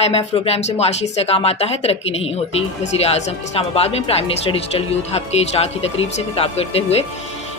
IMF programme से मुआशी इस्तेहकाम आता है, तरक्की नहीं होती। वज़ीर आज़म इस्लामाबाद में prime minister digital youth hub के इजरा की तकरीब से खिताब करते हुए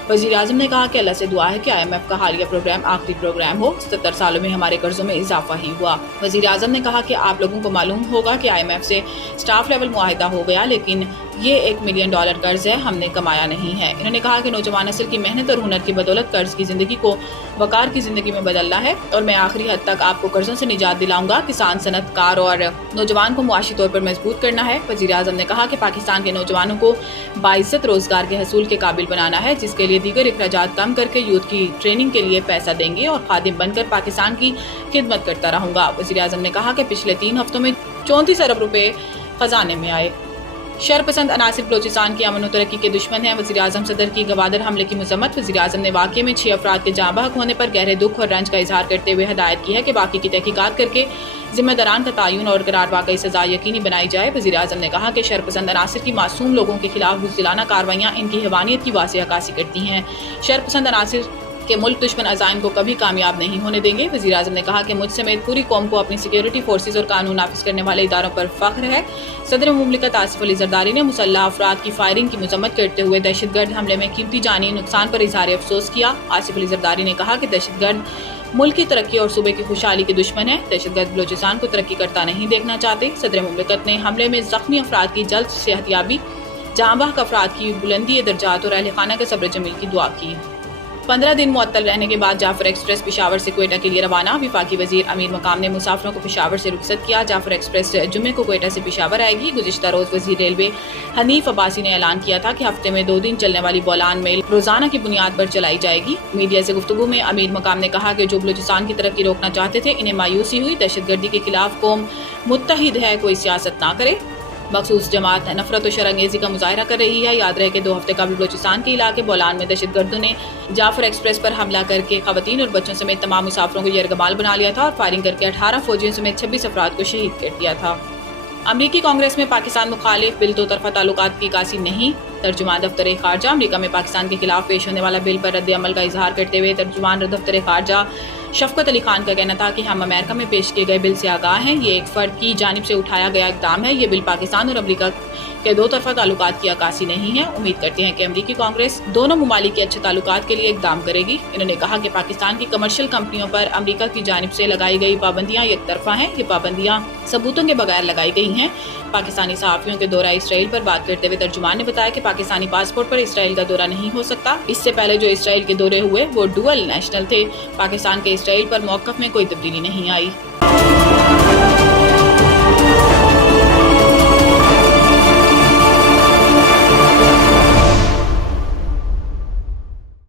वज़ीर आज़म ने कहा कि अल्लाह से दुआ है कि IMF का हालिया प्रोग्राम आखिरी प्रोग्राम हो। 77 सालों में हमारे कर्जों में इजाफा ही हुआ। वज़ीर आज़म ने कहा कि आप लोगों को मालूम होगा कि IMF से स्टाफ लेवल मुआहिदा हो गया, लेकिन ये $1 मिलियन कर्ज है, हमने कमाया नहीं है। इन्होंने कहा कि नौजवान नस्ल की मेहनत और हुनर की बदौलत कर्ज की ज़िंदगी को वकार की ज़िंदगी में बदलना है और मैं आखिरी हद तक आपको कर्जों से निजात दिलाऊंगा। किसान, सनतकार और नौजवान को मुआशी तौर पर मजबूत करना है। वज़ीर आज़म ने कहा कि पाकिस्तान के नौजवानों को बाइज्जत रोजगार के हसूल के काबिल बनाना है, जिसके लिए दीगर इखराजात कम करके यूथ की ट्रेनिंग के लिए पैसा देंगे और खादिम बनकर पाकिस्तान की खिदमत करता रहूंगा। वज़ीर आज़म ने कहा कि पिछले 3 हफ्तों में 34 अरब रुपए खजाने में आए। शरपसंद अनासिर बलोचिस्तान की अमन और तरक्की के दुश्मन हैं। वज़ीर आज़म सदर की गवादर हमले की मजम्मत। वज़ीर आज़म ने वाक़ये में 6 अफराद के जाँ बहक होने पर गहरे दुख और रंज का इजहार करते हुए हदायत की है कि बाकी की तहकीकात करके जिम्मेदारान का तयन और करार वाकई सजा यकीनी बनाई जाए। वज़ीर आज़म ने कहा कि शरपसंद अनासिर की मासूम लोगों के खिलाफ बुज़दिलाना कार्रवाइयाँ इनकी हैवानियत की वाज़ेह अक्कासी करती हैं। शरपसंद अनासिर के मुल्क दुश्मन अज़ाइम को कभी कामयाब नहीं होने देंगे। वज़ीर आज़म ने कहा कि मुझ समेत पूरी कौम को अपनी सिक्योरिटी फोर्सेज और कानून नाफिज करने वाले इदारों पर फख्र है। सदर मुमलिकत आसिफ अली जरदारी ने मुसल्लह अफराद की फायरिंग की मजम्मत करते हुए दहशतगर्द हमले में कीमती जानी नुकसान पर इजहार अफसोस किया। आसिफ अली जरदारी ने कहा कि दहशतगर्द मुल्क की तरक्की और सूबे की खुशहाली के दुश्मन है। दहशतगर्द बलोचिस्तान को तरक्की करता नहीं देखना चाहते। सदर मुमलिकत ने हमले में जख्मी अफराद की जल्द सेहतयाबी, जाँ बहक अफराद की बुलंदी दर्जात और अहल खाना के सब्र जमील की दुआ की। 15 दिन मुअत्तल रहने के बाद जाफर एक्सप्रेस पेशावर से क्वेटा के लिए रवाना। वफाकी वजीर अमीर मकाम ने मुसाफिरों को पेशावर से रुखसत किया। जाफर एक्सप्रेस जुम्मे को क्वेटा से पेशावर आएगी। गुज़िश्ता रोज़ वजीर रेलवे हनीफ अब्बासी ने ऐलान किया था कि हफ्ते में 2 दिन चलने वाली बोलान मेल रोजाना की बुनियाद पर चलाई जाएगी। मीडिया से गुफ्तगू में अमीर मकाम ने कहा कि जो बलूचिस्तान की तरक्की रोकना चाहते थे, इन्हें मायूसी हुई। दहशतगर्दी के खिलाफ कौम मुत्तहिद है, कोई सियासत ना करे। मखसूस जमात नफरत और शरंगेजी का मुजाहरा कर रही है। याद रहे कि 2 हफ्ते कबल बलूचिस्तान के इलाके बोलान में दहशतगर्दों ने जाफर एक्सप्रेस पर हमला करके खवातीन और बच्चों समेत तमाम मुसाफिरों को यरगमाल बना लिया था और फायरिंग करके 18 फौजियों समेत 26 अफराद को शहीद कर दिया था। अमरीकी कांग्रेस में पाकिस्तान मुखालिफ बिल 2 तरफा ताल्लुकात की अक्कासी नहीं। तर्जुमान दफ्तर खारजा अमरीका में पाकिस्तान के खिलाफ पेश होने वाला बिल पर रद्द अमल का इजहार करते हुए तर्जुमान दफ्तर खारजा शफकत अली खान का कहना था कि हम अमेरिका में पेश किए गए बिल से आगाह हैं। ये एक फर्द की जानिब से उठाया गया इक़दाम है। ये बिल पाकिस्तान और अमरीका के 2 तरफा ताल्लुकात की अक्कासी नहीं है। उम्मीद करते हैं कि अमरीकी कांग्रेस दोनों ममालिक के अच्छे ताल्लुकात के लिए इक़दाम करेगी। इन्होंने कहा कि पाकिस्तान की कमर्शियल कंपनियों पर अमरीका की जानिब से लगाई गई पाबंदियाँ एक तरफा हैं। ये पाबंदियाँ सबूतों के बगैर लगाई गई हैं। पाकिस्तानी सहाफ़ियों के दौरा इसराइल पर बात करते हुए तर्जुमान ने बताया कि पाकिस्तानी पासपोर्ट पर इसराइल का दौरा नहीं हो सकता। इससे पहले जो इसराइल के दौरे हुए वो डुअल नेशनल थे। पाकिस्तान के इसराइल पर मौक़िफ़ में कोई तब्दीली नहीं आई।